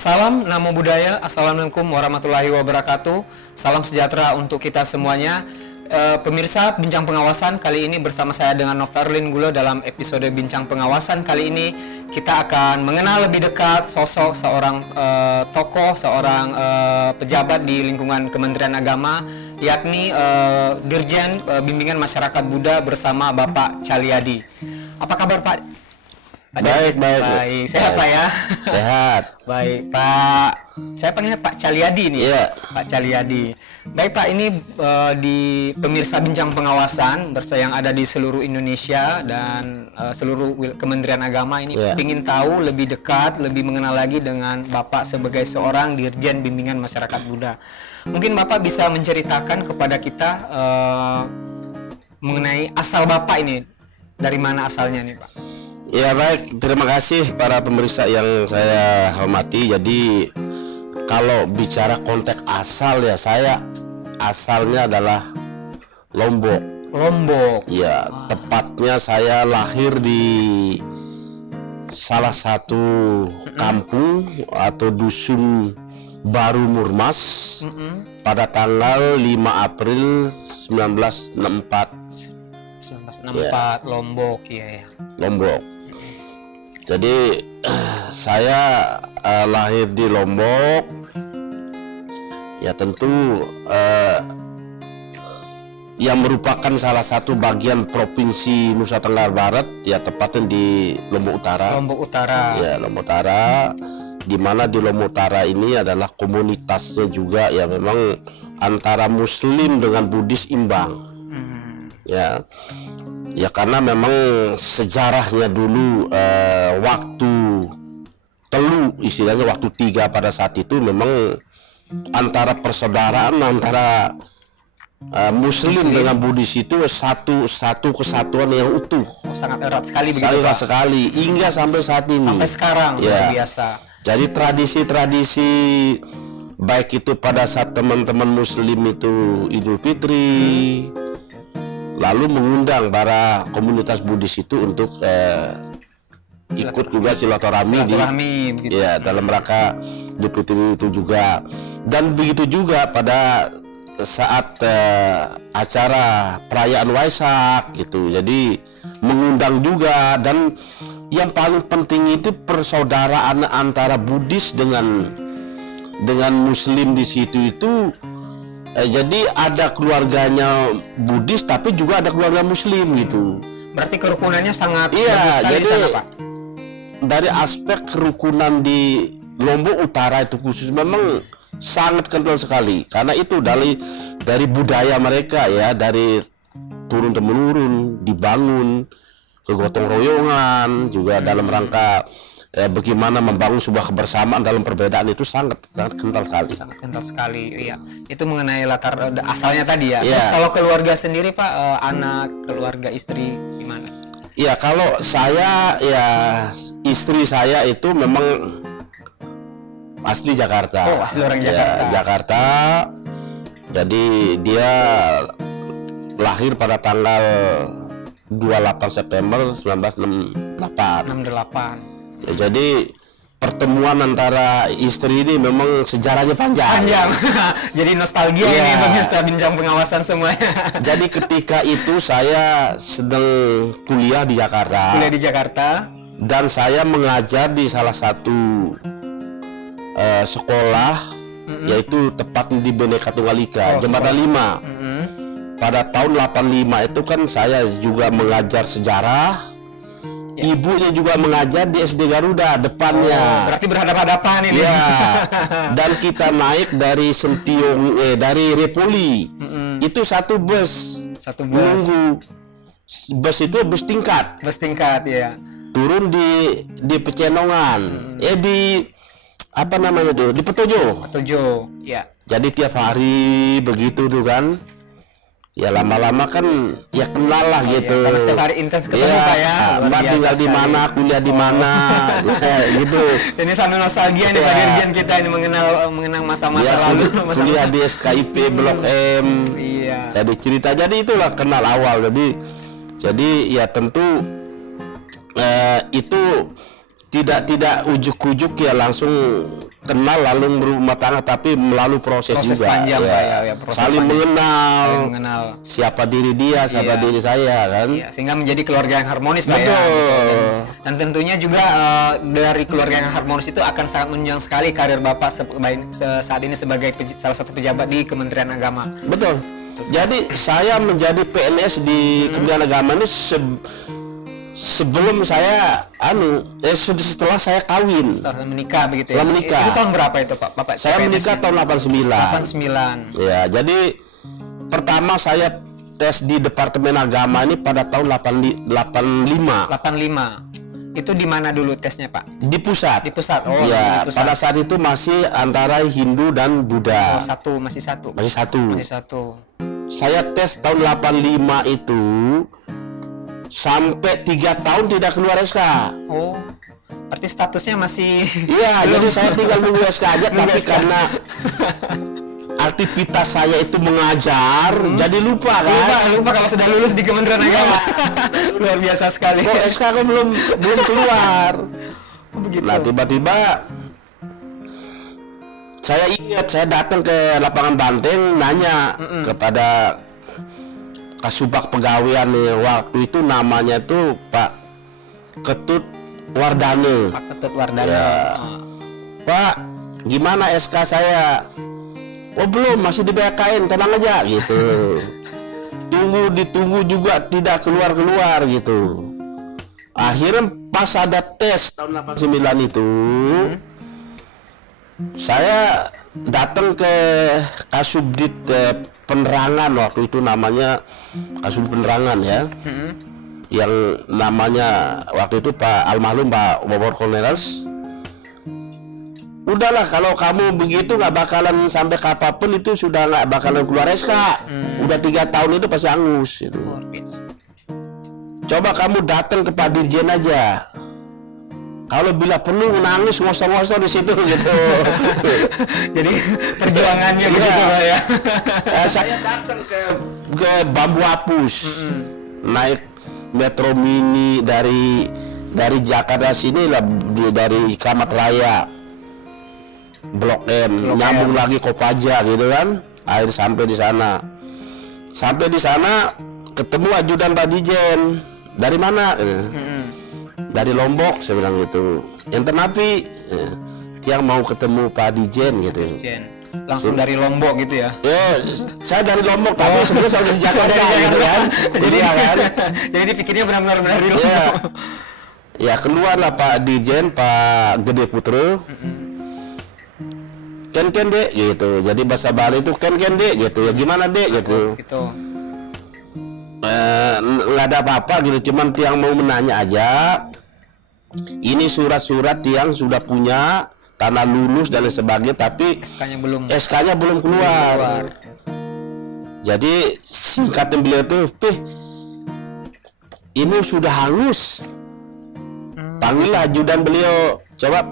Salam Namo Buddhaya, Assalamualaikum warahmatullahi wabarakatuh. Salam sejahtera untuk kita semuanya. Pemirsa Bincang Pengawasan, kali ini bersama saya dengan Noverlin Gulo. Dalam episode Bincang Pengawasan kali ini kita akan mengenal lebih dekat sosok seorang tokoh, seorang pejabat di lingkungan Kementerian Agama, yakni Dirjen Bimbingan Masyarakat Buddha bersama Bapak Cahyadi. Apa kabar Pak? Baik. Sehat Pak ya? Sehat. Baik Pak, saya panggilnya Pak Cahyadi nih. Iya. Pak Cahyadi. Baik Pak, ini di pemirsa Bincang Pengawasan yang ada di seluruh Indonesia dan seluruh Kementerian Agama ini ingin tahu lebih dekat, lebih mengenal lagi dengan Bapak sebagai seorang Dirjen Bimbingan Masyarakat Buddha. Mungkin Bapak bisa menceritakan kepada kita mengenai asal Bapak ini, dari mana asalnya nih Pak? Ya baik, terima kasih para pemirsa yang saya hormati. Jadi kalau bicara konteks asal ya, saya asalnya adalah Lombok. Lombok. Ya, tepatnya saya lahir di salah satu kampung atau dusun Baru Murmas pada tanggal 5 April 1964. 1964 Lombok ya. Lombok. Jadi saya lahir di Lombok. Ya tentu yang merupakan salah satu bagian provinsi Nusa Tenggara Barat, ya tepatnya di Lombok Utara. Lombok Utara. Ya, Lombok Utara. Di mana di Lombok Utara ini adalah komunitasnya juga ya memang antara Muslim dengan Buddhis imbang. Ya karena memang sejarahnya dulu waktu telu, istilahnya waktu tiga pada saat itu memang antara persaudaraan antara Muslim dengan Buddhis itu satu kesatuan yang utuh. Sangat erat sekali begitu Sangat Pak? sekali hingga sampai saat ini. Sampai sekarang luar biasa. Jadi tradisi-tradisi baik itu pada saat teman-teman Muslim itu Idul Fitri, lalu mengundang para komunitas Buddhis itu untuk ikut juga silaturahmi ya dalam rangka Idul Fitri itu juga. Dan begitu juga pada saat acara perayaan Waisak gitu. Jadi mengundang juga, dan yang paling penting itu persaudaraan antara Buddhis dengan Muslim di situ itu. Jadi ada keluarganya Buddhis tapi juga ada keluarga Muslim gitu. Berarti kerukunannya sangat bagus sekali jadi di sana Pak? Dari aspek kerukunan di Lombok Utara itu khusus memang sangat kental sekali. Karena itu dari budaya mereka ya, dari turun temurun dibangun kegotong royongan juga dalam rangka bagaimana membangun sebuah kebersamaan dalam perbedaan itu sangat kental sekali. Sangat kental sekali, iya. Itu mengenai latar asalnya tadi ya. Yeah. Terus kalau keluarga sendiri Pak, anak, keluarga, istri gimana? Ya kalau saya ya istri saya itu memang asli Jakarta. Oh, asli orang Jakarta. Jakarta. Jadi dia lahir pada tanggal 28 September 1968. 68. Ya, jadi pertemuan antara istri ini memang sejarahnya panjang. Jadi nostalgia ini pemirsa Bincang Pengawasan semuanya. Jadi ketika itu saya sedang kuliah di Jakarta. Kuliah di Jakarta. Dan saya mengajar di salah satu sekolah, yaitu tepatnya di Bhinneka Tunggal Ika, Jembatan 5. Pada tahun 85 itu kan saya juga mengajar sejarah. Ibunya juga mengajar di SD Garuda depannya. Berarti berhadapan-hadapan ini. Ya. Dan kita naik dari Sentiong, dari Repoli. Itu satu bus. Menunggu. Bus itu bus tingkat. Bus tingkat ya. Turun di Pecenongan. Di apa namanya tuh? Di Petojo. Petojo. Ya. Jadi tiap hari begitu tuh kan. Ya lama-lama kan ya kenal lah gitu. Karena setiap hari intens ketemu Pak ya. Mbak tinggal di mana, kuliah di mana, gitu. Ini sambil nostalgia nih Pak Dirjen kita ini mengenang masa-masa lalu. Kuliah di SKIP Blok M. Iya. Jadi cerita, jadi itulah kenal awal. Jadi ya tentu itu tidak ujuk-ujuk ya langsung kenal lalu berumah tangga, tapi melalui proses juga panjang ya. Pak, ya, proses Saling panjang. mengenal, Saling mengenal. siapa diri dia, siapa Iya. diri saya kan. Iya, sehingga menjadi keluarga yang harmonis Pak ya. Betul. Dan tentunya juga dari keluarga yang harmonis itu akan sangat menunjang sekali karir Bapak saat ini sebagai salah satu pejabat di Kementerian Agama. Betul. Jadi saya menjadi PNS di Kementerian Agama ini sebelum saya setelah saya kawin. Setelah menikah begitu Setelah ya. menikah. Itu tahun berapa itu Pak? Bapak Saya CPNS menikah -nya? tahun 89. 89. Ya, jadi pertama saya tes di Departemen Agama ini pada tahun 85 85. Itu di mana dulu tesnya Pak? di pusat. Di pusat. Oh, Ya, di pusat. pada saat itu masih antara Hindu dan Buddha. Masih satu. Masih satu. Masih satu. Saya tes tahun 85 itu sampai 3 tahun tidak keluar SK. Oh. Berarti statusnya masih Iya, jadi saya tinggal nunggu SK aja, tapi SK. karena aktivitas saya itu mengajar, jadi lupa kan. lupa kalau sudah lulus di Kementerian Agama. Luar biasa sekali. Oh, SK kan belum keluar. Oh, begitu. Nah, tiba-tiba saya ingat saya datang ke lapangan Banteng nanya kepada Kasubag Pegawaian waktu itu namanya itu Pak Ketut Wardane. Pak Ketut Wardane. Ya. Pak, gimana SK saya? Oh belum, masih di BKN, tenang aja gitu. Ditunggu juga tidak keluar gitu. Akhirnya pas ada tes tahun 89 itu, saya datang ke Kasubdit Penerangan waktu itu namanya Kasubdit Penerangan ya. Yang namanya waktu itu Pak almarhum Pak Bobor Kolonels. Udahlah kalau kamu begitu nggak bakalan sampai kapanpun itu sudah nggak bakalan keluar SK. Udah 3 tahun itu pasti angus itu. Luar biasa. Coba kamu datang ke Pak Dirjen aja. Kalau bila perlu nangis ngosor-ngosor di situ gitu. Jadi perjuangannya Iya. begitu Pak ya. Saya datang ke Bambu Apus. Naik Metro Mini dari Jakarta sini lah, dari Kramat Raya. Blok M, nyambung lagi Kopaja gitu kan. Akhir sampai di sana. Sampai di sana ketemu ajudan Pak Dirjen. Dari mana? Dari Lombok, saya bilang gitu. Enten api yang mau ketemu Pak Dirjen gitu. Jen. Langsung dari Lombok gitu ya. Ya, saya dari Lombok, tapi sebenarnya saya di Jakarta gitu kan. Jadi Iya kan. Jadi dipikirnya benar-benar dari Ya, Lombok. ya keluarlah Pak Dirjen, Pak Gede Putra. Ken dek gitu. Jadi bahasa Bali itu ken dek gitu. Ya gimana dek gitu. Gitu. Nggak ada apa-apa gitu. Cuman yang mau menanya aja. Ini surat-surat yang sudah punya tanah lulus dan lain sebagainya, tapi SK-nya belum keluar. Jadi singkatnya beliau tuh, ini sudah hangus. Panggillah ajudan beliau, coba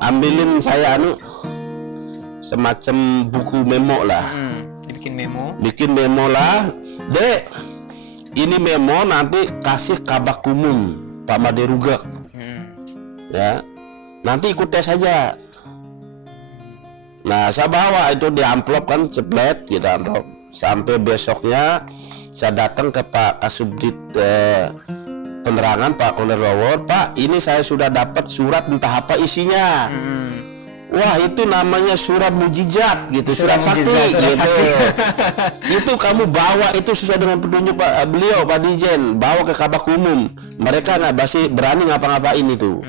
ambilin saya semacam buku memo lah. Bikin memo lah, dek. Ini memo nanti kasih Kabak Umum Pak Maderugak. Ya. Nanti ikut tes saja. Nah, saya bawa itu di amplop kan, ceplet gitu amplop. Sampai besoknya saya datang ke Pak Kasubdit Penerangan, Pak Kolonel Wawor, Pak, ini saya sudah dapat surat entah apa isinya. Wah, itu namanya surat mujizat gitu, surat sakti gitu. Itu kamu bawa itu sesuai dengan petunjuk beliau Pak Dirjen, bawa ke Kabak Umum. Mereka nggak pasti berani ngapa-ngapain itu.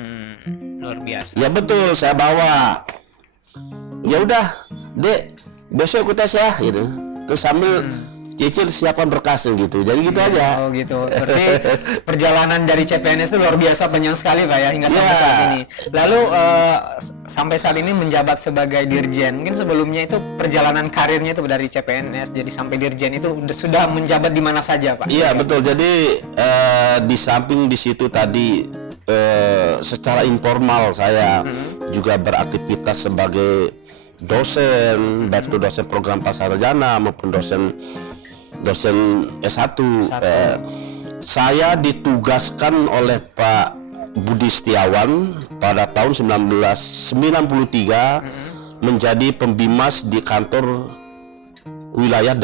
Luar biasa. Ya betul, saya bawa. Ya udah, dek, besok ikut tes ya, gitu. Terus sambil cicil siapkan berkasnya gitu. Jadi gitu aja. Oh gitu. Berarti perjalanan dari CPNS itu luar biasa panjang sekali Pak ya, hingga sampai saat ini. Lalu sampai saat ini menjabat sebagai Dirjen. Mungkin sebelumnya itu perjalanan karirnya itu dari CPNS jadi sampai Dirjen itu sudah menjabat di mana saja Pak? Iya betul. Jadi di samping di situ tadi secara informal saya juga beraktivitas sebagai dosen, baik itu dosen program pasarjana maupun dosen S1. Saya ditugaskan oleh Pak Budi Setiawan pada tahun 1993 menjadi pembimas di kantor wilayah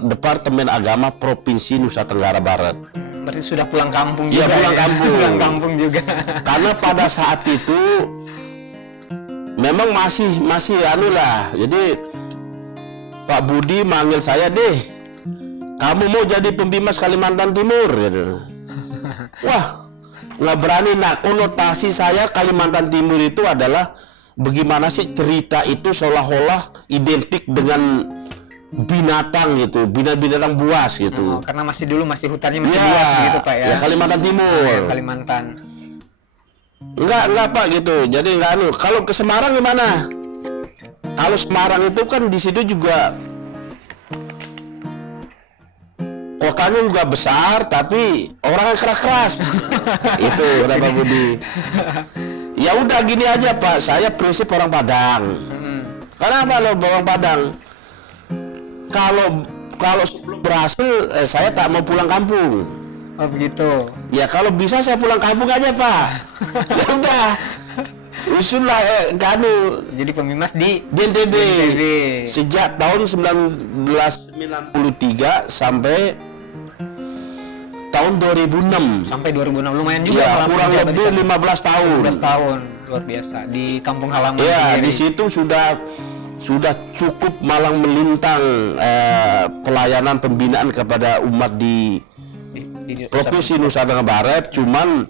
Departemen Agama Provinsi Nusa Tenggara Barat. Berarti sudah pulang kampung Iya, juga. pulang ya? kampung. Pulang kampung juga. Karena pada saat itu memang masih anu lah. Jadi Pak Budi manggil saya, deh, kamu mau jadi pembimas Kalimantan Timur gitu. Wah, nggak berani. Nah, konotasi saya Kalimantan Timur itu adalah bagaimana sih cerita itu seolah-olah identik dengan binatang gitu, binatang buas gitu. Karena masih hutannya masih Ya, luas gitu Pak ya. ya Kalimantan Timur. Ya, Kalimantan. Enggak Pak gitu. Jadi enggak anu. Kalau ke Semarang gimana? Kalau Semarang itu kan di situ juga kotanya juga besar, tapi orangnya keras-keras. Itu kenapa Budi. Ya udah gini aja Pak, saya prinsip orang Padang. Kenapa lo orang Padang? Kalau sebelum berhasil, saya tak mau pulang kampung. Oh begitu. Ya kalau bisa saya pulang kampung aja Pak. Ya udah. Usul lah kanu Jadi pembimas di NTB NTB. sejak tahun 1993 sampai tahun 2006. Sampai 2006 lumayan juga Ya, kalau kurang menjabat di lebih sana. 15 tahun. 15 tahun luar biasa di kampung halaman Ya, sendiri. di situ sudah cukup malang melintang pelayanan pembinaan kepada umat di Provinsi Nusa Tenggara Barat. Cuman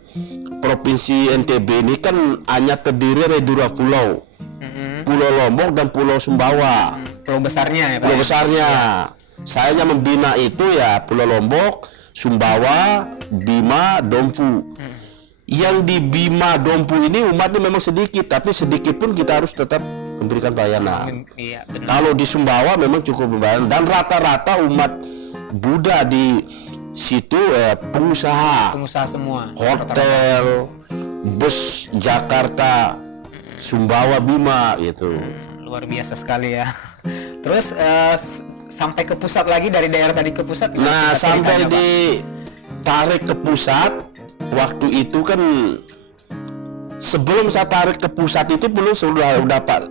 Provinsi NTB ini kan hanya terdiri dari 2 pulau, Pulau Lombok dan Pulau Sumbawa. Pulau besarnya ya Pak. Pulau besarnya, saya hanya membina itu ya Pulau Lombok, Sumbawa, Bima, Dompu. Yang di Bima, Dompu ini umatnya memang sedikit, tapi sedikit pun kita harus tetap memberikan pelayanan. Iya, benar. Kalau di Sumbawa memang cukup membayar, dan rata-rata umat Buddha di situ pengusaha, semua. hotel, bus Jakarta, Sumbawa, Bima gitu. Luar biasa sekali ya. Terus sampai ke pusat lagi, dari daerah tadi ke pusat. Nah, kita sampai ceritanya, Pak? ditarik ke pusat, waktu itu kan sebelum saya tarik ke pusat itu belum sudah Pak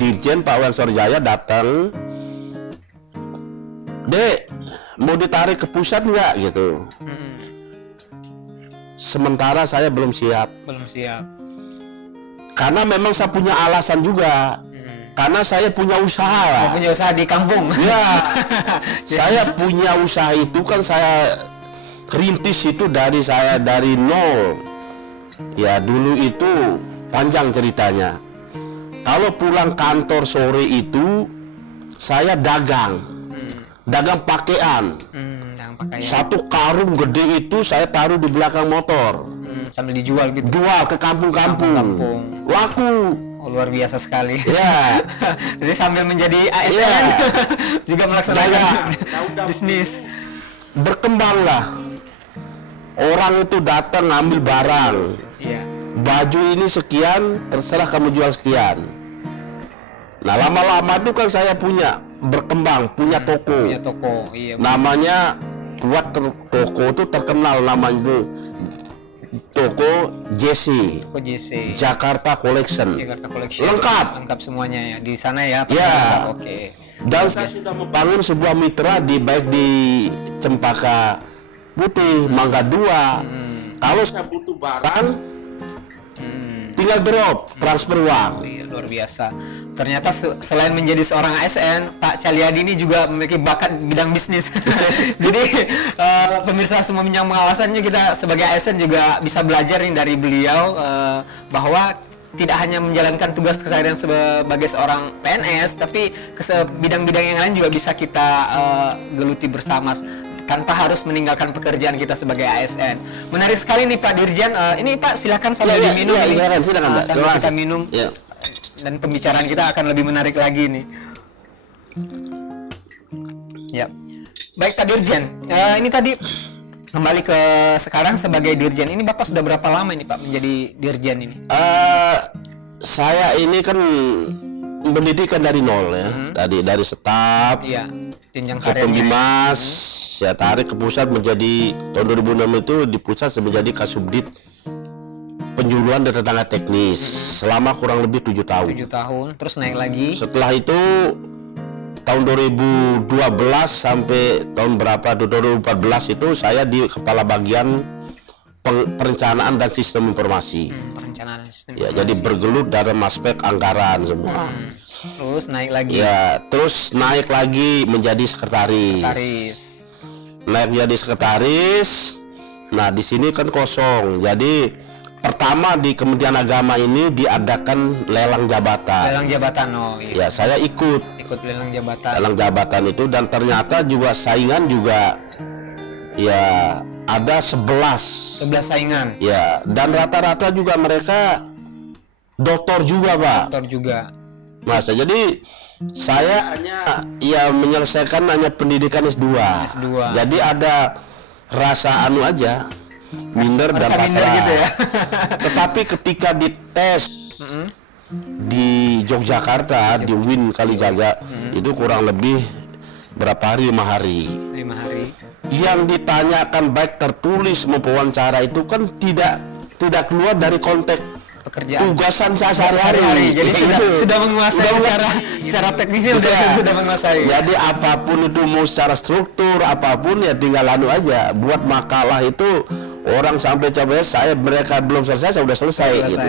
Dirjen, Pak Wan Sorjaya datang. Dek, mau ditarik ke pusat nggak gitu? Sementara saya belum siap. Belum siap. Karena memang saya punya alasan juga. Karena saya punya usaha lah. Punya usaha di kampung. Ya, saya punya usaha itu kan saya rintis itu dari nol. Ya dulu itu panjang ceritanya. Kalau pulang kantor sore itu saya dagang pakaian. Yang pakaian. Satu karung gede itu saya taruh di belakang motor. Sambil dijual gitu. Jual ke kampung-kampung. Kampung. Laku. Oh, luar biasa sekali. Ya. Jadi sambil menjadi ASN Ya. juga melaksanakan Dagang. bisnis. Berkembanglah. Orang itu datang ngambil barang. Iya. Baju ini sekian, terserah kamu jual sekian. Nah, lama-lama itu kan saya berkembang, punya toko. Punya toko. Iya. Namanya toko itu terkenal, namanya itu toko JC, Toko JC. Jakarta Collection. Jakarta Collection. Lengkap Semuanya ya di sana ya. Pak? Ya. Oke. Dan saya sudah membangun sebuah mitra baik di Cempaka Putih, Mangga 2. Kalau saya butuh barang, tinggal drop, transfer uang. Iya, luar biasa. Ternyata selain menjadi seorang ASN, Pak Calyadi ini juga memiliki bakat bidang bisnis. Jadi pemirsa semua Bincang Pengawasannya, kita sebagai ASN juga bisa belajar nih dari beliau bahwa tidak hanya menjalankan tugas keseharian sebagai seorang PNS, tapi bidang-bidang yang lain juga bisa kita geluti bersama tanpa harus meninggalkan pekerjaan kita sebagai ASN. Menarik sekali nih Pak Dirjen. Ini Pak silakan sambil diminum. Silakan Mbak. Sambil kita minum. Ya. Dan pembicaraan kita akan lebih menarik lagi nih. Ya. Baik Pak Dirjen. Ini tadi kembali ke sekarang sebagai Dirjen. Ini Bapak sudah berapa lama ini Pak menjadi Dirjen ini? Saya ini kan pendidikan dari nol ya. Dari staf, Iya. Jenjang ke karirnya. pembimas, saya tarik ke pusat menjadi tahun 2006 itu di pusat saya menjadi Kasubdit penjuruan dan tenaga teknis selama kurang lebih 7 tahun. 7 tahun, terus naik lagi. Setelah itu tahun 2012 sampai tahun berapa 2014 itu saya di kepala bagian perencanaan dan sistem informasi. Perencanaan sistem Ya, informasi. jadi bergelut dalam aspek anggaran semua. Terus naik lagi. Ya, terus naik lagi menjadi sekretaris. Sekretaris. Naik menjadi sekretaris. Nah, di sini kan kosong. Jadi pertama di Kementerian Agama ini diadakan lelang jabatan. Lelang jabatan, oh iya. Ya, saya ikut Lelang jabatan. lelang jabatan itu, dan ternyata juga saingan juga ya ada 11. 11 saingan. Ya, dan rata-rata juga mereka doktor juga, Pak. Dokter juga. Masa jadi saya hanya ya menyelesaikan hanya pendidikan S2. Jadi ada rasa anu aja, minder dan Rasa minder pasrah. gitu ya. Tetapi ketika dites di Yogyakarta di Win Kalijaga itu kurang lebih berapa hari, 5 hari. 5 hari. Yang ditanyakan baik tertulis maupun wawancara itu kan tidak keluar dari konteks Pekerjaan. tugasan saya sehari-hari. Jadi sudah menguasai secara teknisnya sudah menguasai. Jadi apapun itu mau secara struktur apapun ya tinggal anu aja. Buat makalah itu orang sampai coba mereka belum selesai saya sudah selesai. Gitu.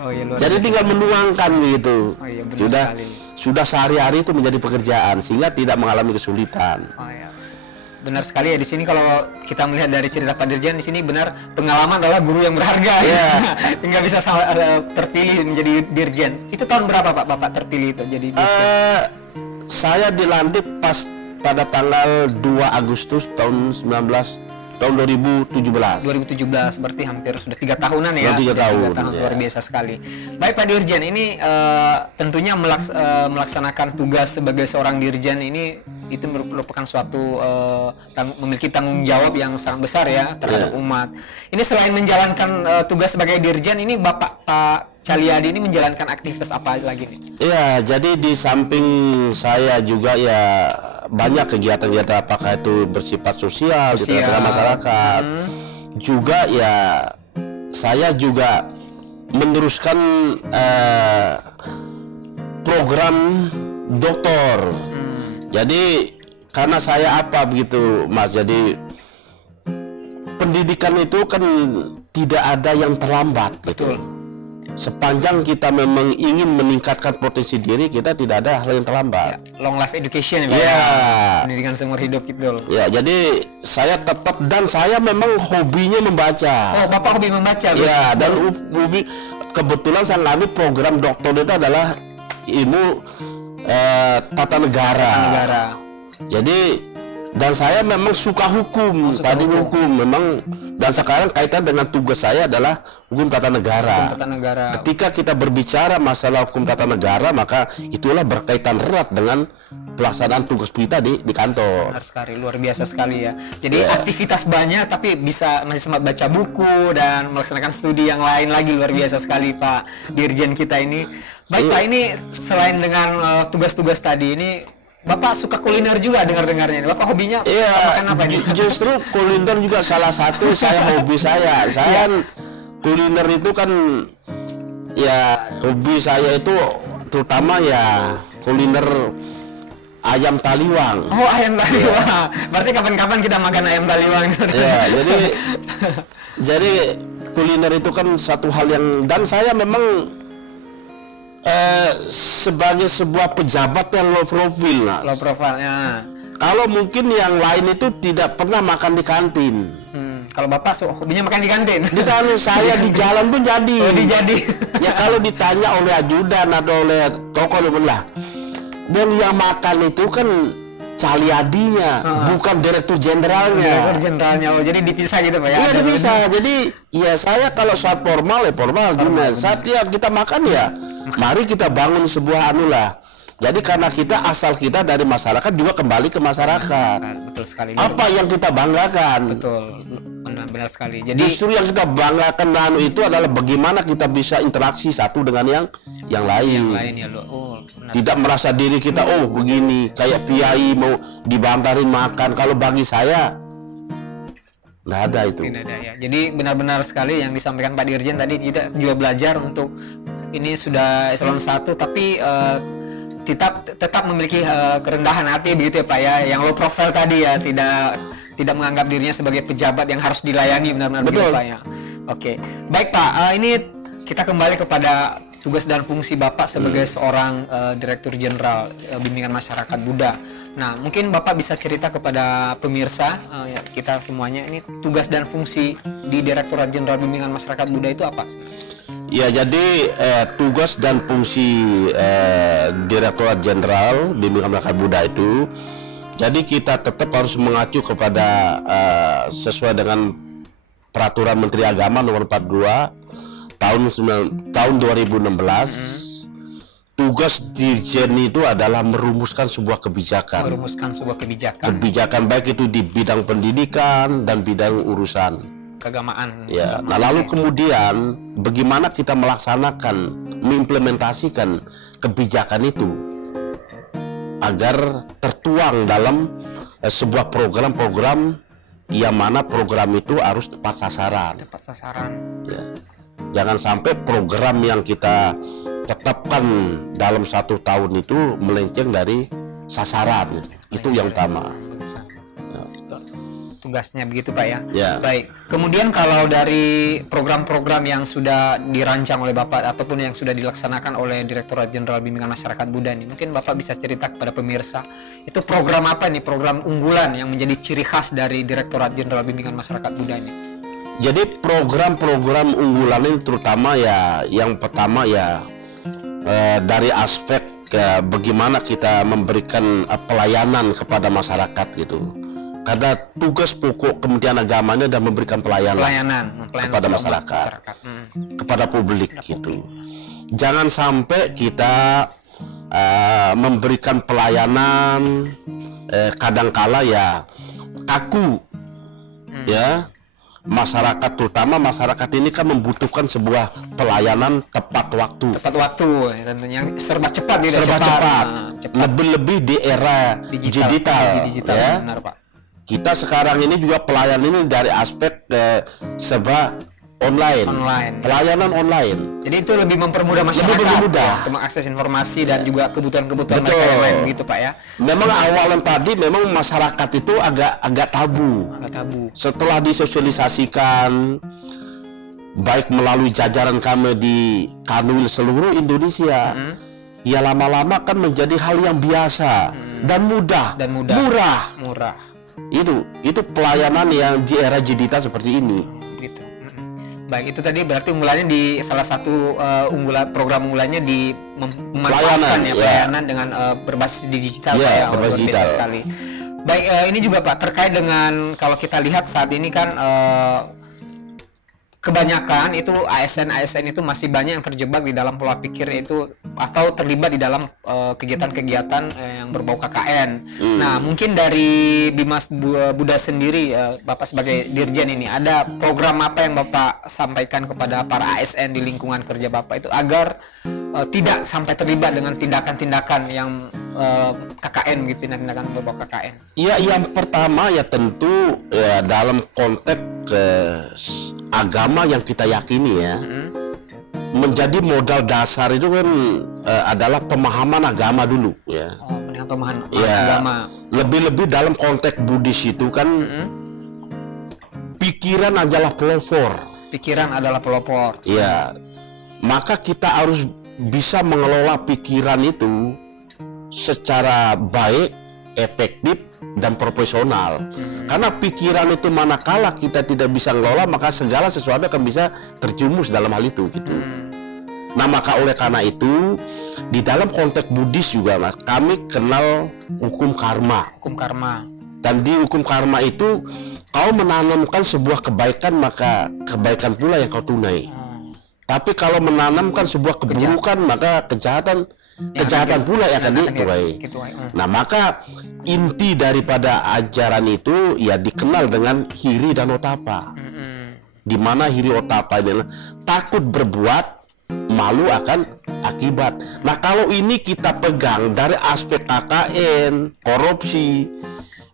Oh, iya, luar Jadi biasa. tinggal menuangkan gitu. Oh, iya, benar sekali. Sudah sehari-hari itu menjadi pekerjaan sehingga tidak mengalami kesulitan. Oh, iya. Benar sekali ya, di sini kalau kita melihat dari cerita Pak Dirjen di sini benar pengalaman adalah guru yang berharga. Iya. Nggak bisa terpilih menjadi dirjen. Itu tahun berapa Pak Bapak terpilih itu jadi dirjen? Saya dilantik pada tanggal 2 Agustus tahun 2017. 2017, berarti hampir sudah 3 tahunan ya. Sudah 3 tahun, ya. Luar biasa sekali. Baik Pak Dirjen, ini tentunya melaksanakan tugas sebagai seorang dirjen ini itu merupakan suatu memiliki tanggung jawab yang sangat besar ya terhadap umat. Ini selain menjalankan tugas sebagai dirjen, ini Bapak Pak Cahyadi ini menjalankan aktivitas apa lagi nih? Iya, jadi di samping saya juga ya banyak kegiatan-kegiatan apakah itu bersifat sosial di tengah-tengah masyarakat. Juga ya saya juga meneruskan program doktor. Jadi karena saya apa begitu Mas, jadi pendidikan itu kan tidak ada yang terlambat. Betul. Gitu. Sepanjang kita memang ingin meningkatkan potensi diri, kita tidak ada hal yang terlambat. Ya, long life education ya Pak. Ya. Pendidikan seumur hidup gitu loh. Ya, jadi saya tetap, dan saya memang hobinya membaca. Oh, Bapak hobi membaca? Ya, dan hobi kebetulan saya ngambil program doktor itu adalah ilmu tata negara. Jadi dan saya memang suka hukum, hukum memang, dan sekarang kaitan dengan tugas saya adalah hukum tata negara. Hukum tata negara. Ketika kita berbicara masalah hukum tata negara, maka itulah berkaitan erat dengan pelaksanaan tugas kita di kantor. Benar sekali, luar biasa sekali ya. Jadi aktivitas banyak tapi masih sempat baca buku dan melaksanakan studi yang lain lagi, luar biasa sekali Pak Dirjen kita ini. Baik Pak, ini selain dengan tugas-tugas tadi ini Bapak suka kuliner juga dengar-dengarnya. Bapak hobinya makan apa nih? Justru kuliner juga salah satu hobi saya. Saya kuliner itu kan ya hobi saya itu terutama ya kuliner ayam taliwang. Oh, ayam taliwang. Berarti kapan-kapan kita makan ayam taliwang. Ya, jadi kuliner itu kan satu hal yang, dan saya memang sebagai sebuah pejabat yang low profile, Mas. Low profile-nya. Kalau mungkin yang lain itu tidak pernah makan di kantin. Kalau Bapak hobinya makan di kantin. Di kantin saya di jalan pun jadi. Oh, jadi. Ya kalau ditanya oleh ajudan atau oleh tokoh lah, dan yang makan itu kan Cahyadinya, bukan direktur jenderalnya. Direktur jenderalnya, oh, jadi dipisah gitu Pak ya? Iya dipisah. Jadi ya saya kalau saat formal gimana? Saat ya kita makan ya, mari kita bangun sebuah anu lah. Jadi karena asal kita dari masyarakat juga kembali ke masyarakat. Betul sekali. Apa yang kita banggakan? Betul, benar sekali. Jadi justru yang kita banggakan anu itu adalah bagaimana kita bisa interaksi satu dengan yang lain. Yang lain ya lo. Oh, tidak merasa diri kita begini kayak piai mau dibantarin makan. Kalau bagi saya nggak ada itu. Tidak ada ya. Jadi benar-benar sekali yang disampaikan Pak Dirjen tadi, kita juga belajar untuk ini sudah eselon 1 tapi tetap memiliki kerendahan hati begitu ya Pak ya, yang low profile tadi ya, tidak menganggap dirinya sebagai pejabat yang harus dilayani, benar-benar begitu Pak ya. Oke, baik Pak, ini kita kembali kepada tugas dan fungsi Bapak sebagai seorang Direktur Jenderal Bimbingan Masyarakat Buddha. Nah, mungkin Bapak bisa cerita kepada pemirsa ya, kita semuanya, ini tugas dan fungsi di Direktorat Jenderal Bimbingan Masyarakat Buddha itu apa? Ya, jadi tugas dan fungsi Direktorat Jenderal Bimbingan Masyarakat Buddha itu, jadi kita tetap harus mengacu kepada sesuai dengan Peraturan Menteri Agama Nomor 42 tahun 2016. Tugas Dirjen itu adalah merumuskan sebuah kebijakan. Merumuskan sebuah kebijakan. Kebijakan baik itu di bidang pendidikan dan bidang urusan keagamaan. Ya, nah lalu kemudian bagaimana kita melaksanakan, mengimplementasikan kebijakan itu agar tertuang dalam sebuah program-program yang mana program itu harus tepat sasaran. Tepat sasaran. Ya. Jangan sampai program yang kita tetapkan dalam 1 tahun itu melenceng dari sasaran. Itu yang utama. Tugasnya begitu Pak ya. Ya. Baik. Kemudian kalau dari program-program yang sudah dirancang oleh Bapak ataupun yang sudah dilaksanakan oleh Direktorat Jenderal Bimbingan Masyarakat Buddha ini, mungkin Bapak bisa cerita kepada pemirsa, itu program apa nih, program unggulan yang menjadi ciri khas dari Direktorat Jenderal Bimbingan Masyarakat Buddha ini? Jadi program-program unggulan ini terutama ya, yang pertama ya dari aspek bagaimana kita memberikan pelayanan kepada masyarakat gitu. Karena tugas pokok Kementerian Agamanya dan memberikan pelayanan kepada masyarakat. Kepada publik gitu. Jangan sampai kita memberikan pelayanan kadangkala ya kaku, ya. Masyarakat, terutama masyarakat ini kan membutuhkan sebuah pelayanan tepat waktu. Tepat waktu, tentunya serba cepat, serba cepat. Lebih-lebih di era digital ya. Benar, Pak. Kita sekarang ini juga pelayanan ini dari aspek serba online. Pelayanan online. Jadi itu lebih mempermudah masyarakat. Lebih mempermudah untuk mengakses informasi dan juga kebutuhan-kebutuhan mereka yang lain begitu Pak ya. Memang awalan tadi memang masyarakat itu agak tabu. Setelah disosialisasikan baik melalui jajaran kami di Kanwil seluruh Indonesia, ya lama-lama kan menjadi hal yang biasa dan mudah. Murah. Itu pelayanan yang di era digital seperti ini. Baik, itu tadi berarti unggulannya di salah satu program unggulannya di memanfaatkan pelayanan dengan berbasis digital ya, berbasis digital sekali. Baik, ini juga Pak terkait dengan kalau kita lihat saat ini kan kebanyakan itu ASN itu masih banyak yang terjebak di dalam pola pikir itu atau terlibat di dalam kegiatan-kegiatan yang berbau KKN. Nah, mungkin dari Bimas Buddha sendiri, Bapak sebagai Dirjen ini, ada program apa yang Bapak sampaikan kepada para ASN di lingkungan kerja Bapak itu agar tidak sampai terlibat dengan tindakan-tindakan yang KKN gitu, tindakan berbau KKN? Ya, yang pertama ya tentu ya dalam konteks agama yang kita yakini ya, menjadi modal dasar itu kan adalah pemahaman agama dulu ya. Pemahaman ya, agama. Lebih-lebih dalam konteks Buddhis itu kan pikiran adalah pelopor. Pikiran adalah pelopor. Ya, maka kita harus bisa mengelola pikiran itu secara baik, efektif dan profesional. Karena pikiran itu manakala kita tidak bisa ngelola, maka segala sesuatu akan bisa terjumus dalam hal itu gitu. Nah, maka oleh karena itu di dalam konteks Buddhis juga Mas, kami kenal hukum karma. Hukum karma. Dan di hukum karma itu kau menanamkan sebuah kebaikan, maka kebaikan pula yang kau tunai. Tapi kalau menanamkan sebuah keburukan, maka kejahatan pula yang akan dituai. Nah, maka inti daripada ajaran itu ya dikenal dengan hiri dan otapa. Di mana hiri otapa adalah takut berbuat, malu akan akibat. Nah, kalau ini kita pegang dari aspek KKN, korupsi,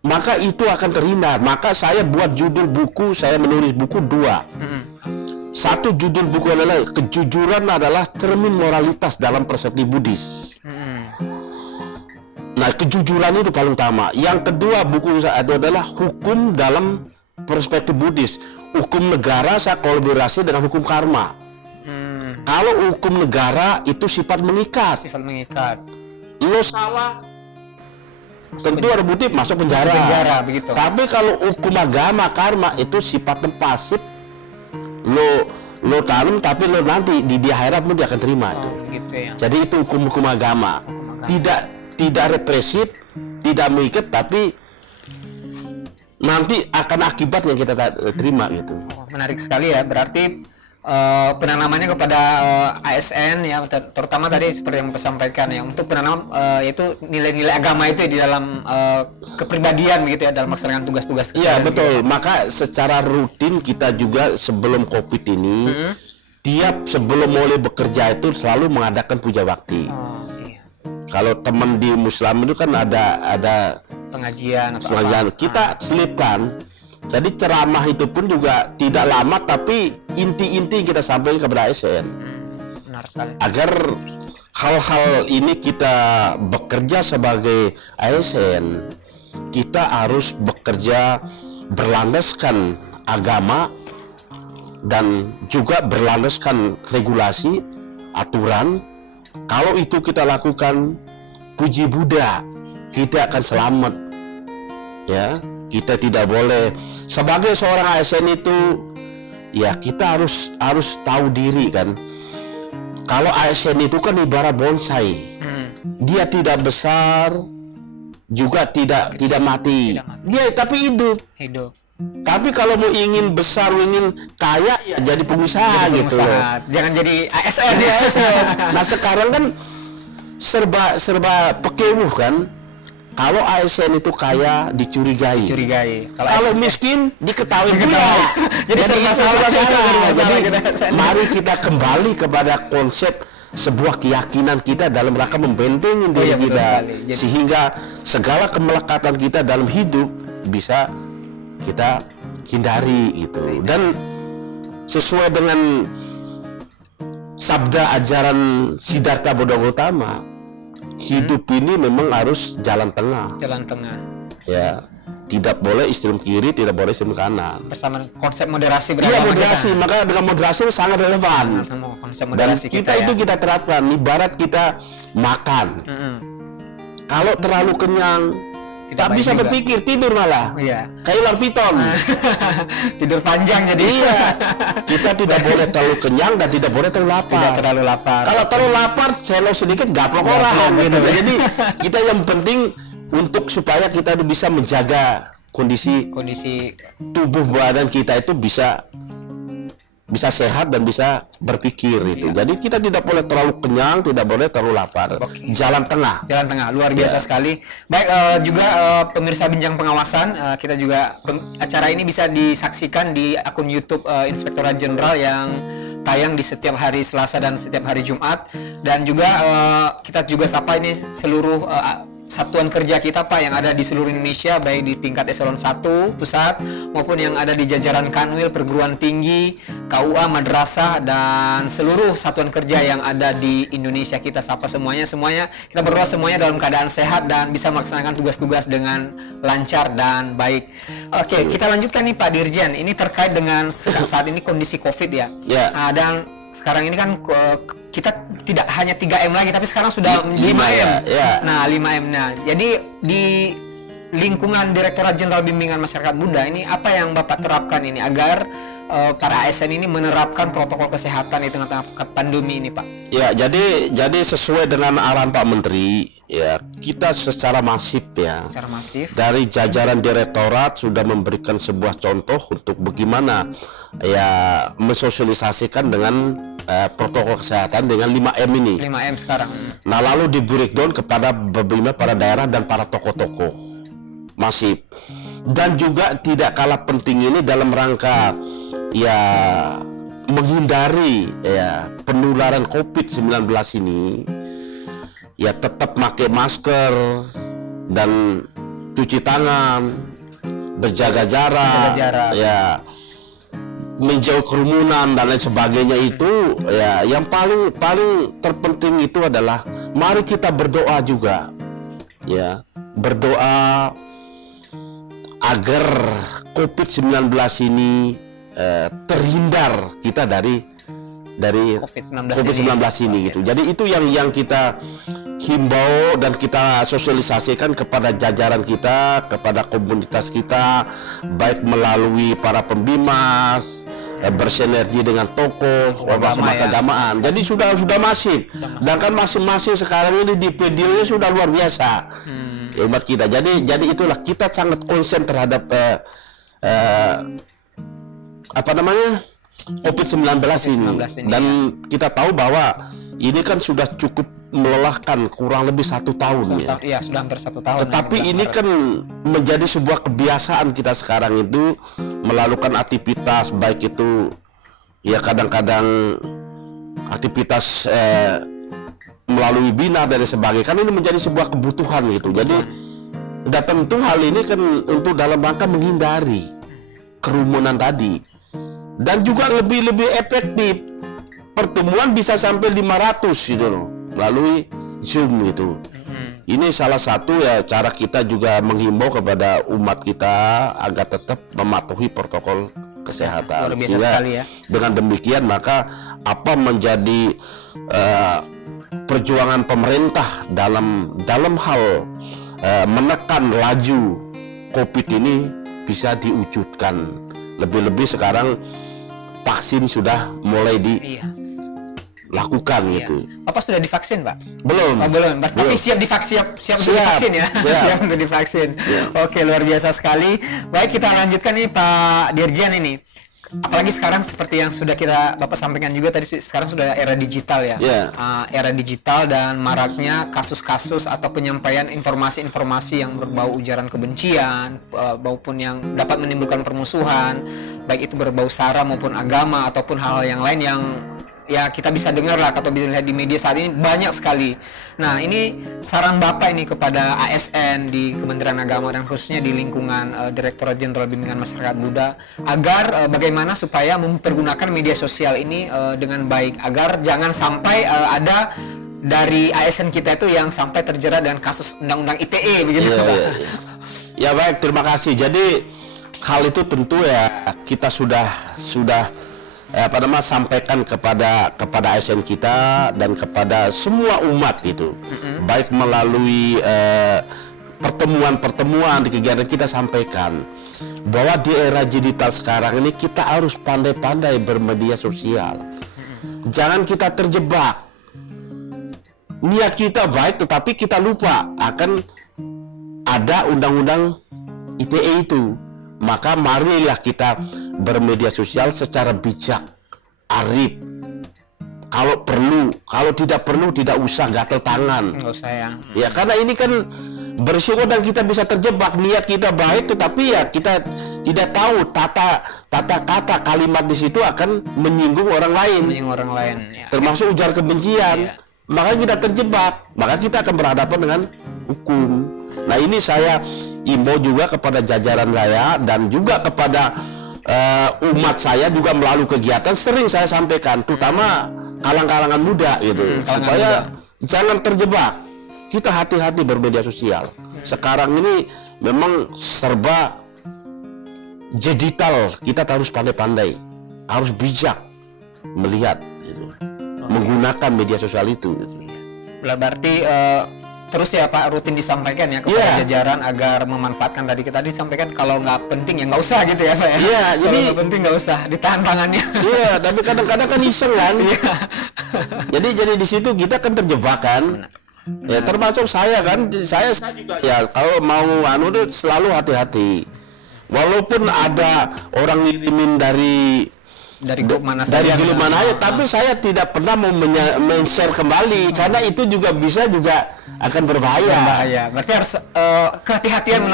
maka itu akan terhindar. Maka saya buat judul buku, saya menulis buku 2. Satu judul buku adalah kejujuran adalah cermin moralitas dalam persepsi Buddhis. Nah, kejujuran itu paling utama. Yang kedua buku saya adalah hukum dalam perspektif Buddhis. Hukum negara saya kolaborasi dengan hukum karma. Kalau hukum negara itu sifat mengikat. Sifat mengikat. Lo salah, tentu ada bukti masuk penjara. Penjara begitu. Tapi kalau hukum agama karma itu sifatnya pasif. Lo tanam tapi lo nanti di akhiratmu dia akan terima itu. Gitu ya. Jadi itu hukum agama. Tidak represif, tidak mengikat, tapi nanti akan akibat yang kita terima gitu. Menarik sekali ya. Berarti penanamannya kepada ASN ya, terutama tadi seperti yang saya sampaikan ya, untuk penanam yaitu nilai-nilai agama itu di dalam kepribadian begitu ya, dalam melaksanakan tugas-tugas. Iya betul. Gitu. Maka secara rutin kita juga sebelum COVID ini, tiap sebelum mulai bekerja itu selalu mengadakan puja bakti. Iya. Kalau teman di Muslim itu kan ada pengajian atau apa? Kita selipkan. Jadi ceramah itu pun juga tidak lama, tapi inti-inti kita sampaikan kepada ASN. Benar sekali. Agar hal-hal ini kita bekerja sebagai ASN, kita harus bekerja berlandaskan agama dan juga berlandaskan regulasi, aturan. Kalau itu kita lakukan, puji Buddha, kita akan selamat. Ya. Kita tidak boleh sebagai seorang ASN itu ya kita harus tahu diri kan. Kalau ASN itu kan ibarat bonsai. Dia tidak besar juga tidak mati. Dia tapi hidup. Tapi kalau mau ingin besar, ingin kaya ya jadi pengusaha gitu. Jangan jadi ASN. Nah, sekarang kan serba pekewuh kan. Kalau ASN itu kaya dicurigai. Kalau miskin diketahui juga. Jadi serba salah. Jadi mari kita kembali kepada konsep sebuah keyakinan kita dalam rangka membentengi diri kita, sehingga segala kemelekatan kita dalam hidup bisa kita hindari gitu. Dan sesuai dengan sabda ajaran Siddhartha Gautama, hidup ini memang harus jalan tengah. Ya, tidak boleh ekstrem kiri, tidak boleh ekstrem kanan. Bersama konsep moderasi beragama. Iya, moderasi. Kita. Maka dengan moderasi sangat relevan. Konsep moderasi dan kita itu kita terapkan. Ibarat kita makan. Kalau terlalu kenyang, tak bisa berpikir, tidur malah. Kayak ular piton. Tidur panjang jadi. Iya. Kita tidak boleh terlalu kenyang dan tidak boleh terlalu lapar. Tidak terlalu lapar. Kalau terlalu lapar, selo sedikit gaplok orang gitu. Jadi kita yang penting untuk supaya kita bisa menjaga kondisi tubuh badan kita itu bisa sehat dan bisa berpikir itu. Jadi kita tidak boleh terlalu kenyang, tidak boleh terlalu lapar. Jalan tengah. Luar biasa sekali. Baik, juga pemirsa Bincang Pengawasan, kita juga acara ini bisa disaksikan di akun YouTube Inspektorat Jenderal yang tayang di setiap hari Selasa dan setiap hari Jumat. Dan juga kita juga sapa ini seluruh satuan kerja kita Pak yang ada di seluruh Indonesia, baik di tingkat eselon 1 pusat maupun yang ada di jajaran Kanwil, perguruan tinggi, KUA, madrasah, dan seluruh satuan kerja yang ada di Indonesia. Kita sapa semuanya kita berdoa semuanya dalam keadaan sehat dan bisa melaksanakan tugas-tugas dengan lancar dan baik. Oke, kita lanjutkan nih Pak Dirjen, ini terkait dengan saat ini kondisi COVID ya. Dan sekarang ini kan kita tidak hanya 3M lagi, tapi sekarang sudah 5M. Nah, 5M-nya. Jadi di lingkungan Direktorat Jenderal Bimbingan Masyarakat Buddha ini apa yang Bapak terapkan ini agar para ASN ini menerapkan protokol kesehatan di tengah-tengah pandemi ini, Pak? Ya, jadi sesuai dengan arahan Pak Menteri, ya kita secara masif dari jajaran direktorat sudah memberikan sebuah contoh untuk bagaimana ya mensosialisasikan dengan protokol kesehatan dengan 5M ini. 5M sekarang. Nah, lalu di breakdown kepada beberapa para daerah dan para tokoh-tokoh masif. Dan juga tidak kalah penting ini dalam rangka ya menghindari ya penularan COVID-19 ini, ya tetap pakai masker dan cuci tangan, berjaga jarak, ya, menjauh kerumunan dan lain sebagainya itu, ya, yang paling terpenting itu adalah mari kita berdoa juga, ya, berdoa agar COVID-19 ini terhindar kita dari COVID-19 ini gitu. Jadi itu yang kita himbau dan kita sosialisasikan kepada jajaran kita, kepada komunitas kita, baik melalui para pembimas, bersinergi dengan tokoh, ormas keagamaan. Jadi sudah masif. Dan kan masing-masing sekarang ini di videonya sudah luar biasa. Umat kita. Jadi itulah kita sangat konsen terhadap COVID-19 ini. Dan kita tahu bahwa ini kan sudah cukup melelahkan, kurang lebih 1 tahun ya. Iya, sudah hampir 1 tahun. Tetapi ini kan menjadi sebuah kebiasaan kita sekarang itu melakukan aktivitas, baik itu ya kadang-kadang aktivitas melalui bina dan sebagainya. Kan ini menjadi sebuah kebutuhan gitu. Jadi dan tentu hal ini kan untuk dalam rangka menghindari kerumunan tadi. Dan juga lebih efektif, pertemuan bisa sampai 500 gitu loh melalui Zoom gitu. Ini salah satu ya cara kita juga menghimbau kepada umat kita agar tetap mematuhi protokol kesehatan. Luar biasa sekali ya. Dengan demikian maka apa menjadi perjuangan pemerintah dalam hal menekan laju COVID ini bisa diwujudkan. Lebih-lebih sekarang vaksin sudah mulai dilakukan gitu. Bapak sudah divaksin, Pak? Belum. Oh, belum. Tapi siap divaksin ya. Siap untuk divaksin. Oke, luar biasa sekali. Baik, kita lanjutkan nih Pak Dirjen ini. Apalagi sekarang seperti yang sudah Bapak sampaikan juga tadi, sekarang sudah era digital ya. Era digital dan maraknya kasus-kasus atau penyampaian informasi-informasi yang berbau ujaran kebencian maupun yang dapat menimbulkan permusuhan, baik itu berbau sara maupun agama ataupun hal-hal yang lain yang ya kita bisa dengar lah atau bisa lihat di media saat ini banyak sekali. Nah, ini saran Bapak ini kepada ASN di Kementerian Agama dan khususnya di lingkungan Direktorat Jenderal Bimbingan Masyarakat Buddha agar bagaimana supaya mempergunakan media sosial ini dengan baik agar jangan sampai ada dari ASN kita itu yang sampai terjerat dengan kasus undang-undang ITE begitu. Ya baik, terima kasih. Jadi hal itu tentu ya kita sudah sampaikan kepada ASN kita dan kepada semua umat itu, baik melalui pertemuan di kegiatan kita sampaikan bahwa di era digital sekarang ini kita harus pandai-pandai bermedia sosial. Jangan kita terjebak. Niat kita baik tetapi kita lupa akan ada undang-undang ITE itu. Maka marilah kita bermedia sosial secara bijak, arif. Kalau perlu, kalau tidak perlu tidak usah gatel tangan. Nggak usah ya. Ya karena ini kan berisiko dan kita bisa terjebak. Niat kita baik tetapi ya kita tidak tahu tata kata kalimat di situ akan menyinggung orang lain. Menyinggung orang lain. Ya. Termasuk ujar kebencian. Maka kita terjebak. Maka kita akan berhadapan dengan hukum. Nah ini saya imbau juga kepada jajaran saya dan juga kepada umat saya juga melalui kegiatan sering saya sampaikan, terutama kalangan muda gitu, supaya jangan terjebak. Kita hati-hati bermedia sosial. Sekarang ini memang serba digital, kita harus pandai-pandai, harus bijak melihat, gitu. Menggunakan media sosial itu. Gitu. Berarti terus ya Pak rutin disampaikan ya kepada jajaran agar memanfaatkan tadi kita disampaikan kalau nggak penting ya nggak usah gitu ya Pak ya. Iya, jadi nggak penting nggak usah ditahan tangannya. Iya, tapi kadang-kadang kan iseng kan. jadi di situ kita kan terjebak kan. Ya termasuk saya kan, saya juga ya kalau mau tuh selalu hati-hati. Walaupun ada orang ngirimin dari grup mana saja, tapi saya tidak pernah mau men-share kembali karena itu juga bisa akan berbahaya. Berarti harus kehati-hatian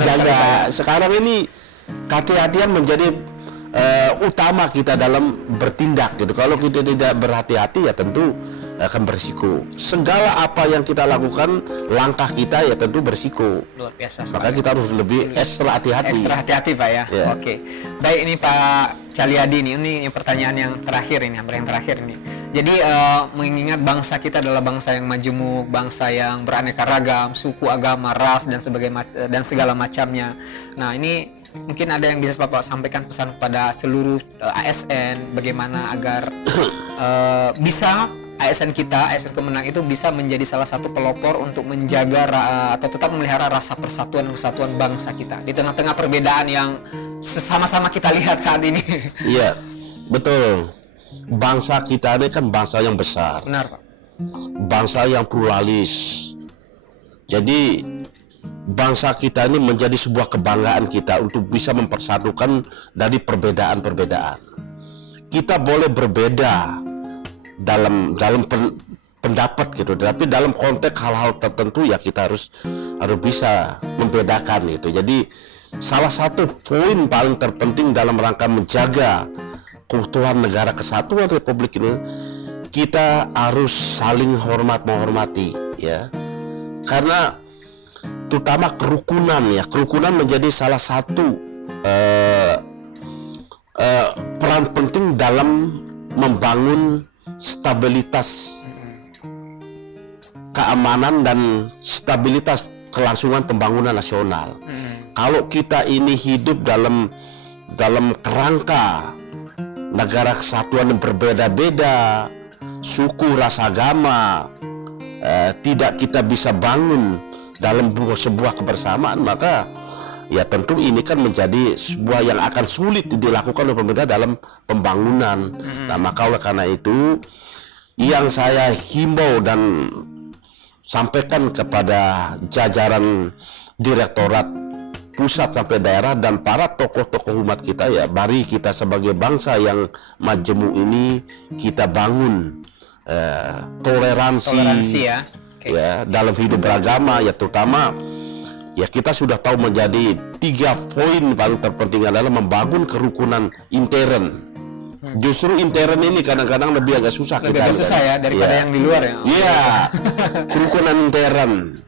jaga. Sekarang ini kehati-hatian menjadi utama kita dalam bertindak gitu. Kalau kita tidak berhati-hati ya tentu akan berisiko. Segala apa yang kita lakukan, langkah kita ya tentu berisiko. Luar biasa. Maka kita harus lebih ekstra hati-hati. Ekstra hati-hati Pak ya. Ya. Oke. Baik, ini Pak Cahyadi ini pertanyaan yang terakhir ini, yang terakhir ini. Jadi mengingat bangsa kita adalah bangsa yang majemuk, bangsa yang beraneka ragam, suku, agama, ras dan segala macamnya. Nah, ini mungkin ada yang bisa Bapak sampaikan pesan kepada seluruh ASN bagaimana agar bisa ASN Kemenang itu bisa menjadi salah satu pelopor untuk menjaga atau tetap memelihara rasa persatuan dan kesatuan bangsa kita di tengah-tengah perbedaan yang sama-sama kita lihat saat ini. Iya, betul. Bangsa kita ini kan bangsa yang besar. Benar, Pak. Bangsa yang pluralis. Jadi bangsa kita ini menjadi sebuah kebanggaan kita untuk bisa mempersatukan dari perbedaan-perbedaan. Kita boleh berbeda dalam pendapat gitu, tapi dalam konteks hal-hal tertentu ya kita harus bisa membedakan itu. Jadi salah satu poin paling terpenting dalam rangka menjaga keutuhan negara kesatuan Republik ini, kita harus saling menghormati ya, karena terutama kerukunan menjadi salah satu peran penting dalam membangun stabilitas keamanan dan stabilitas kelangsungan pembangunan nasional. Kalau kita ini hidup dalam kerangka negara kesatuan yang berbeda-beda, suku, ras, agama, tidak kita bisa bangun dalam sebuah kebersamaan, maka ya tentu ini kan menjadi sebuah yang akan sulit dilakukan oleh pemerintah dalam pembangunan. Nah, maka oleh karena itu yang saya himbau dan sampaikan kepada jajaran direktorat pusat sampai daerah dan para tokoh-tokoh umat kita, ya mari kita sebagai bangsa yang majemuk ini kita bangun toleransi ya. Ya dalam hidup beragama, ya terutama ya kita sudah tahu menjadi 3 poin paling terpenting adalah membangun kerukunan intern. Justru intern ini kadang-kadang lebih agak susah lebih susah ya daripada yang di luar ya. Iya. Kerukunan intern.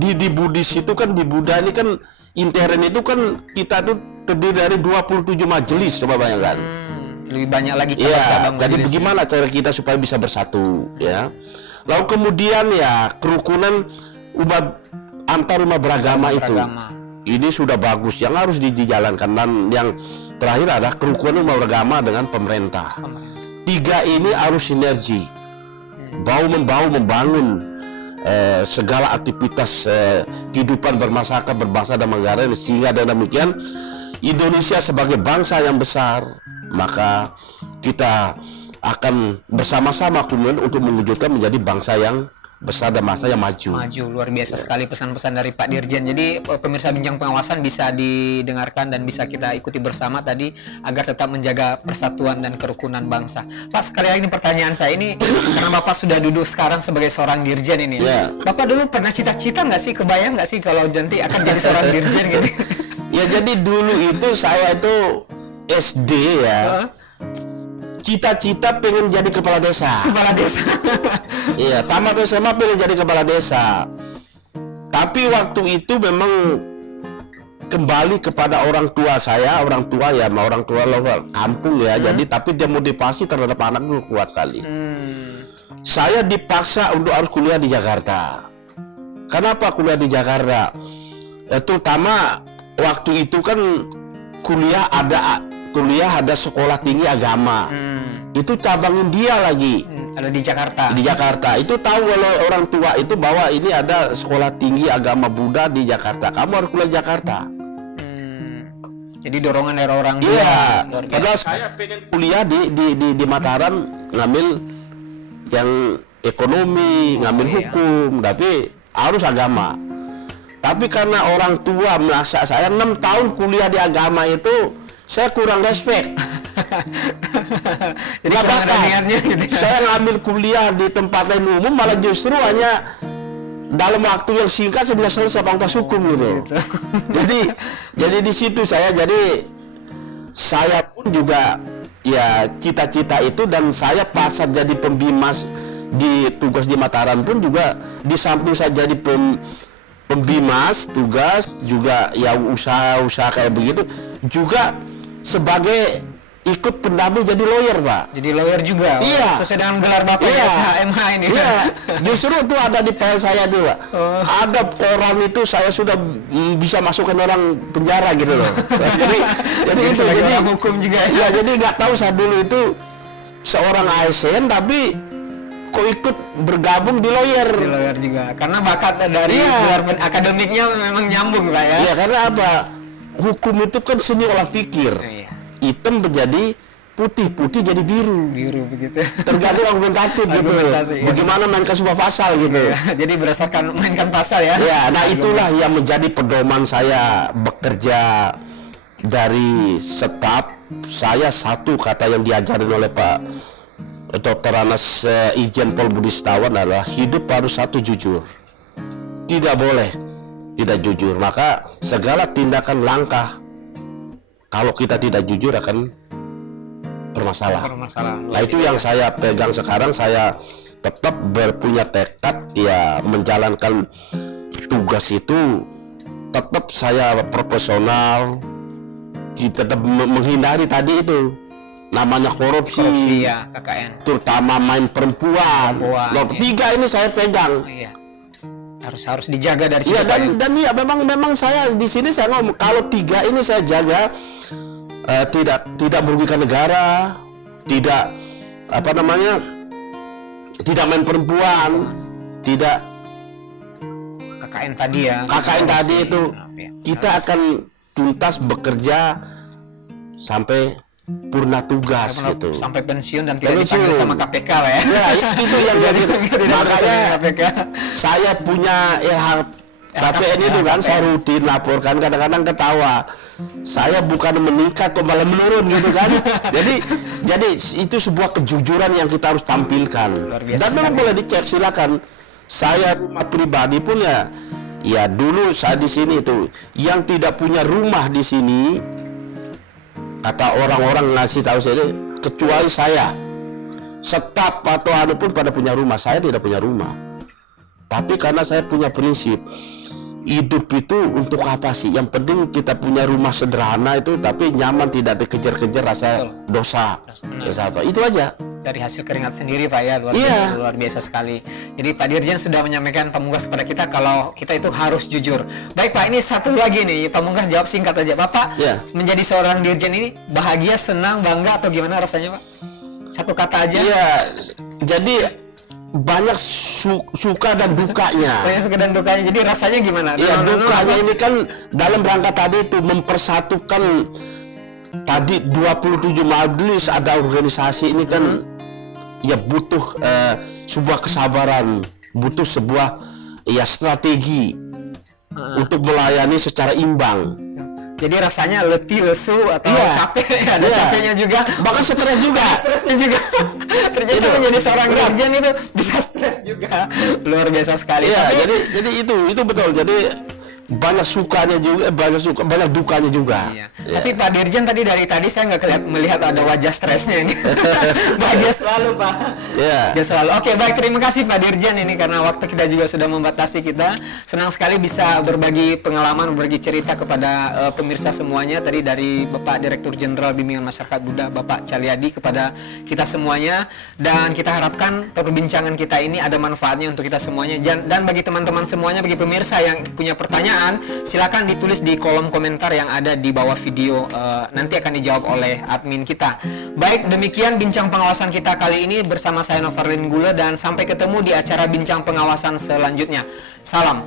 Di Buddhis itu kan, di Buddha ini kan intern itu kan kita tuh terdiri dari 27 majelis, coba bayangkan. Lebih banyak lagi cabang-cabang. Jadi bagaimana cara kita supaya bisa bersatu ya. Lalu kemudian ya kerukunan antar umat beragama itu. Ini sudah bagus, yang harus dijalankan. Dan yang terakhir adalah kerukunan umat beragama dengan pemerintah. 3 ini harus sinergi, bahu-membahu membangun segala aktivitas kehidupan bermasyarakat, berbangsa dan negara, sehingga dengan demikian Indonesia sebagai bangsa yang besar, maka kita akan bersama-sama kemudian untuk mewujudkan menjadi bangsa yang besar dan masa yang maju. Luar biasa sekali pesan-pesan dari Pak Dirjen. Jadi pemirsa Bincang Pengawasan bisa didengarkan dan bisa kita ikuti bersama tadi agar tetap menjaga persatuan dan kerukunan bangsa. Pak, sekali lagi pertanyaan saya ini karena Bapak sudah duduk sekarang sebagai seorang Dirjen ini. Bapak dulu pernah cita-cita nggak sih, kebayang nggak sih kalau nanti akan jadi seorang Dirjen gitu? Ya jadi dulu itu saya itu SD ya. Cita-cita pengen jadi kepala desa. Kepala desa. Iya, tamat SMA pengen jadi kepala desa. Tapi waktu itu memang kembali kepada orang tua saya, orang tua kampung ya. Jadi tapi dia motivasi terhadap anak itu kuat sekali. Saya dipaksa untuk harus kuliah di Jakarta. Kenapa kuliah di Jakarta? Terutama waktu itu kan kuliah ada sekolah tinggi agama. Itu cabang India lagi. Ada di Jakarta. Di Jakarta. Itu tahu oleh orang tua itu bahwa ini ada sekolah tinggi agama Buddha di Jakarta. Kamu harus kuliah di Jakarta. Jadi dorongan dari orang tua. Iya. Padahal saya pengen kuliah di Mataram, ngambil yang ekonomi, ngambil hukum, tapi harus agama. Tapi karena orang tua merasa saya 6 tahun kuliah di agama itu saya kurang respect. Jadi kurang ada niatnya gitu. Saya ngambil kuliah di tempat lain umum, malah justru hanya dalam waktu yang singkat saya bisa selesai fakultas hukum gitu. Jadi di situ saya pun juga ya cita-cita itu, dan saya pas jadi pembimas di tugas di Mataram pun juga di samping saya jadi pembimas tugas juga ya usaha kayak begitu juga sebagai ikut pendamping jadi lawyer, Pak. Jadi lawyer juga. Iya. Sesuai dengan gelar Bapak SHMH ini. Iya. Justru itu ada di file saya tuh, Pak. Ada koran itu saya sudah bisa masukkan orang penjara gitu loh. jadi itu orang hukum juga ya. Ya, jadi nggak tahu saya dulu itu seorang ASN tapi kok ikut bergabung di lawyer. Di lawyer juga. Karena bakat dari gelar akademiknya memang nyambung, Pak ya. Iya, karena apa? Hukum itu kan seni olah pikir. Iya. Hitam menjadi putih jadi biru begitu. Tergantung argumentatif gitu. Iya. Bagaimana mainkan sebuah pasal gitu. Iya, jadi berdasarkan mainkan pasal ya. Ya, nah itulah yang menjadi pedoman saya bekerja dari staf. Saya satu kata yang diajarin oleh Pak Dr. Anas Irjen Pol Budi Setiawan adalah hidup harus satu jujur. Tidak boleh tidak jujur. Maka segala tindakan langkah kalau kita tidak jujur akan bermasalah. Nah itu yang saya pegang sekarang. Saya tetap berpunya tekad ya menjalankan tugas itu. Tetap saya profesional, tetap menghindari tadi itu namanya korupsi ya, KKN. Terutama main perempuan. Nomor 3 ini saya pegang. Iya. Harus dijaga dari situ. Iya, dan ya memang saya di sini saya ngomong kalau 3 ini saya jaga. Tidak merugikan negara, tidak tidak main perempuan, tidak KKN tadi ya. KKN tadi itu kita akan tuntas bekerja sampai purna tugas gitu. Sampai pensiun dan tidak dipanggil sama KPK lah ya. Ya, itu yang makanya saya punya KPN itu kan saya rutin laporkan, kadang-kadang ketawa. Saya bukan meningkat kok malah menurun gitu kan. jadi itu sebuah kejujuran yang kita harus tampilkan. Dan memang boleh dicek, silakan. Saya rumah pribadi pun ya dulu saya di sini itu yang tidak punya rumah di sini kata orang-orang ngasih tahu saya kecuali saya. Staf atau anu pun pada punya rumah, saya tidak punya rumah. Tapi karena saya punya prinsip hidup itu untuk apa sih? Yang penting kita punya rumah sederhana itu, tapi nyaman, tidak dikejar-kejar rasa dosa. Itu aja. Dari hasil keringat sendiri, Pak ya, luar biasa sekali. Jadi Pak Dirjen sudah menyampaikan pamungkas kepada kita kalau kita itu harus jujur. Baik Pak, ini satu lagi nih, pamungkas jawab singkat aja. Bapak menjadi seorang Dirjen ini bahagia, senang, bangga atau gimana rasanya, Pak? Satu kata aja. Iya, jadi banyak suka dan dukanya. Banyak suka dan dukanya. Jadi rasanya gimana? Iya, dukanya ini kan dalam rangka tadi itu mempersatukan tadi 27 majelis ada organisasi ini kan ya butuh sebuah kesabaran, butuh sebuah strategi untuk melayani secara imbang. Jadi rasanya letih, lesu atau capek, ada capeknya juga, bahkan stres juga. Stresnya juga. Ternyata menjadi seorang Dirjen itu bisa stres juga. Luar biasa sekali. Iya, jadi itu betul. Jadi banyak sukanya juga, banyak dukanya juga. Iya. Tapi Pak Dirjen dari tadi saya nggak melihat ada wajah stresnya ini. Bahagia selalu Pak. Iya. Bahagia selalu. Oke, baik, terima kasih Pak Dirjen ini karena waktu kita juga sudah membatasi kita. Senang sekali bisa berbagi pengalaman, berbagi cerita kepada pemirsa semuanya. Tadi dari Bapak Direktur Jenderal Bimbingan Masyarakat Buddha Bapak Calyadi kepada kita semuanya, dan kita harapkan perbincangan kita ini ada manfaatnya untuk kita semuanya. Dan bagi teman-teman semuanya, bagi pemirsa yang punya pertanyaan, silakan ditulis di kolom komentar yang ada di bawah video, nanti akan dijawab oleh admin kita. Baik, demikian bincang pengawasan kita kali ini bersama saya Novarlin Gula, dan sampai ketemu di acara bincang pengawasan selanjutnya. Salam.